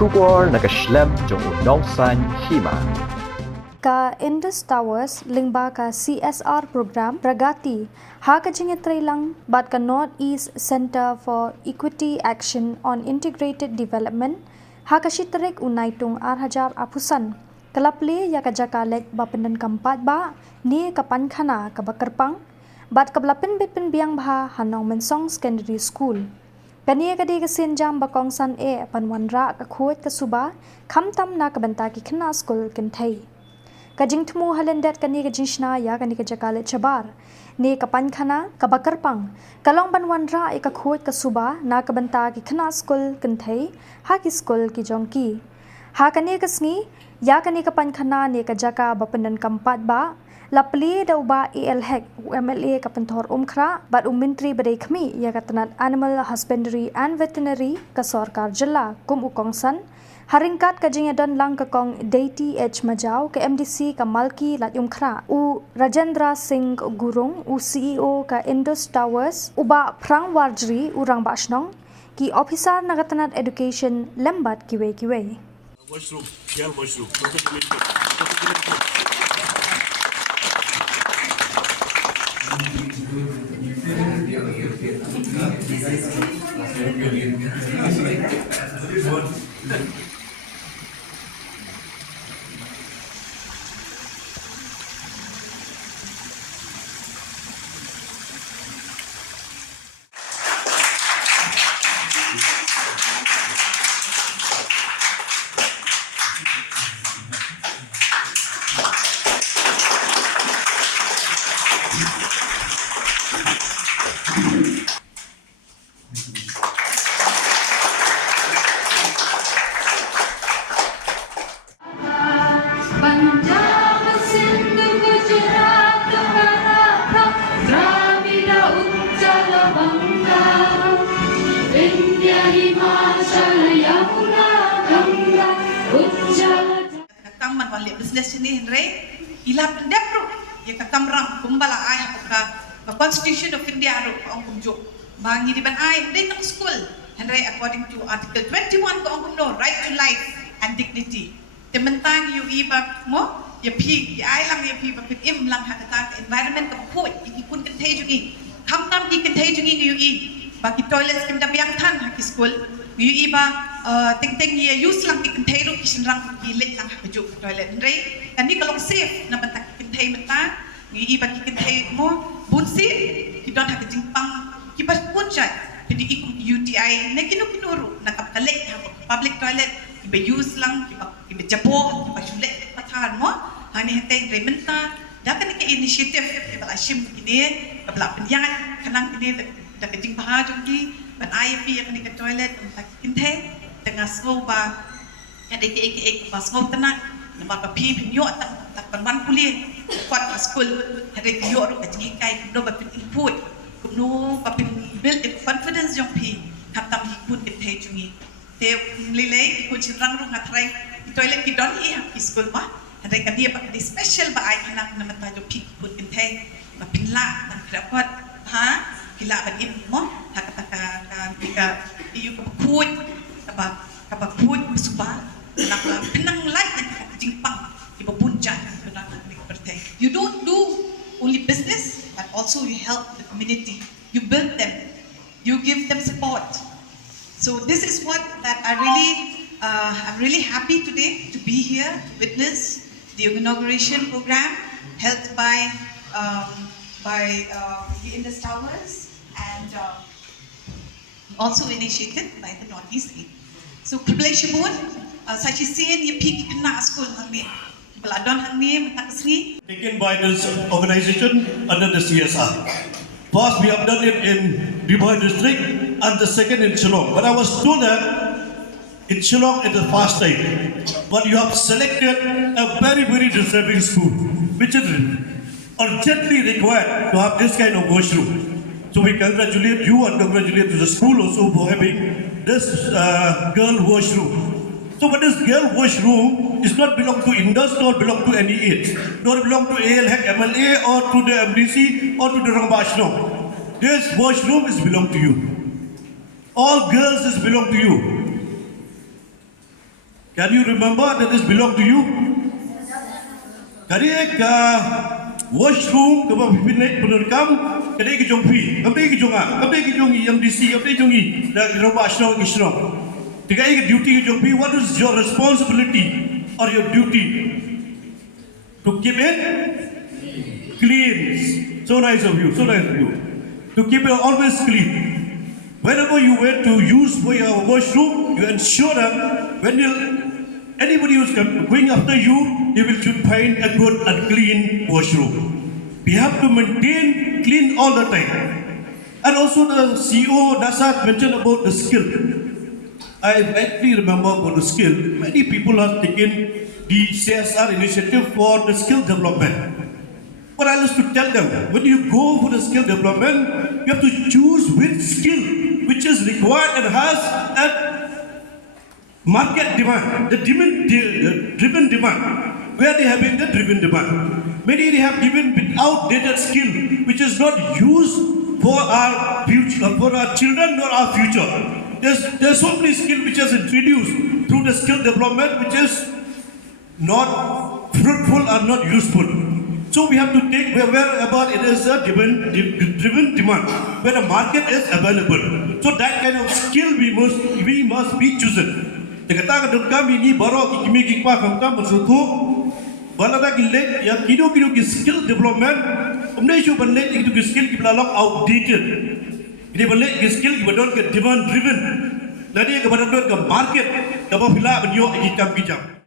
Shubor nakaslem jong unongsan Hima. Ka Indus Towers lingba ka CSR program Pragati ha ka jingetrailang bat ka Northeast Center for Equity Action on Integrated Development ha ka shitrik unaitung arhajar apusan kalaple ya ka jakalek bapendan kampat ba ni ka Paiñkhana ka Kyrpang bat ka blapin bitpin biang bha hanong mensong secondary school kania ka di ka sinjam bakong san panwanra ka Khuid ka Suba Khamtam Nakabynta ki khna school Kynthei Kajing temu halendat kani ka Pynshna ya kani ka jakalet chabar ni ka Paiñkhana ka Kyrpang kalong banwanra ka Khuid ka Suba Nakabynta ki khna school Kynthei ha ki school ki jongki ha kani ka sngi ya kani ka Paiñkhana ni ka jaka bapendan kampat ba lapli dau ba hek MLA ka pentor umkhra bat menteri badai khmi ya ka tanat animal husbandry and veterinary ka sarkar jilla kum ukongsan Haringkat ka jingadan lang ka kong Deity H Majau ka MDC ka Malki lat umkhra u Rajendra Singh Gurung u CEO ka Indus Towers uba Prang Warjri urang basnong ki officer nagatanat education lembat kiwe Washroom, girl washroom. Business ini Henry ilap depro ya katamram kumbala ay ka Constitution of India ro ang kumjo bangi di ban ay Henry ng school Henry according to Article 21 ko ang kumno right to life and dignity tementang yu iba mo ya pi ya ay lang ya pi ba pit im lang hakata environment ka Khuid ikun Kynthei jugi Khamtam ki Kynthei jugi yu i baki toilets kim da biang than haki school yu iba ting ye use lang ki Kynthei ro kisin rang gilit lang hajo toilet Henry kani kalau safe na bantak Kynthei mata yu iba ki Kynthei mo bunsi ki don hak Kyrpang ki pas puncha pedi ikum UTI na kinuru nakapkalik public toilet ki use lang ki jabo ki sulit patahan mo hani hate Henry menta da kan ki initiative ki bala shim kini bala penyangan kanang kini da kajing bahajung ki ban IFP yang ni ke toilet untuk Kynthei tengah Suba ada ke pas tenang nampak pi pinyo tak panwan kuliah kuat school ada pinyo ru kajing kai do ba pin input kuno ba pin build confidence jong pi Khamtam hikun Kynthei jungi te lilei ikut cirang ru ngatrai toilet ki don i school ma ada ka dia ba di special ba ai anak na mata jo pi ikut Kynthei ba pinla dan dapat ha kila ba im mo hakata ka iyu ka Khuid ka Khuid Suba nak pinang light na Kyrpang iba bunja na Kynthei. You don't do only business but also you help the community. You build them. You give them support. So this is what that I'm really happy today to be here to witness the inauguration program held by the Indus Towers and also initiated by the Northeast. So Kubleishibun, such as seeing you pick na school hangni, baladon hangni matakasni. Taken by this organization under the CSR. First, we have done it in Ribhoi district and the second in Shillong. But I was told that in Shillong it is fast time. But you have selected a very, very disturbing school, which is urgently required to have this kind of washroom. So we congratulate you and congratulate the school also for having this girl washroom. So but this girl washroom is not belong to Indus nor belong to any aid, nor belong to ALHEC MLA or to the MDC or to the Rambashno. This washroom is belong to you. All girls is belong to you. Can you remember that this belong to you? Kadai ka washroom ka ba pipilit penerkam kadai ka jong pi, kadai ka jong a, kadai ka jong MDC, kadai jong I da roba asno isno. Tigai ka duty ka jong pi. What is your responsibility or your duty? To keep it clean. So nice of you, so nice of you. To keep it always clean. Whenever you went to use for your washroom, you ensure that when anybody who's going after you, they will should find a good and clean washroom. We have to maintain clean all the time. And also the CEO Nesa mentioned about the skill. I actually remember about the skill. Many people have taken the CSR initiative for the skill development. But I used to tell them, when you go for the skill development, you have to choose which skill which is required and has a market demand, the driven demand. Where they have been the driven demand. Many they have given with outdated skill, which is not used for our future, for our children or our future. There's so many skill which is introduced through the skill development, which is not fruitful or not useful. So we have to take wherever it is a driven demand, where the market is available. So that kind of skill we must be chosen. The kata kami ni baru kimi kikpa Khamtam bersuatu, balada kilek yang kino ki skill development. Umne isu balek itu ki skill kita lalok outdated. Ini balek ki skill kita don ke demand driven. Jadi kepada don ke market, kita bila beliau ikam kijam.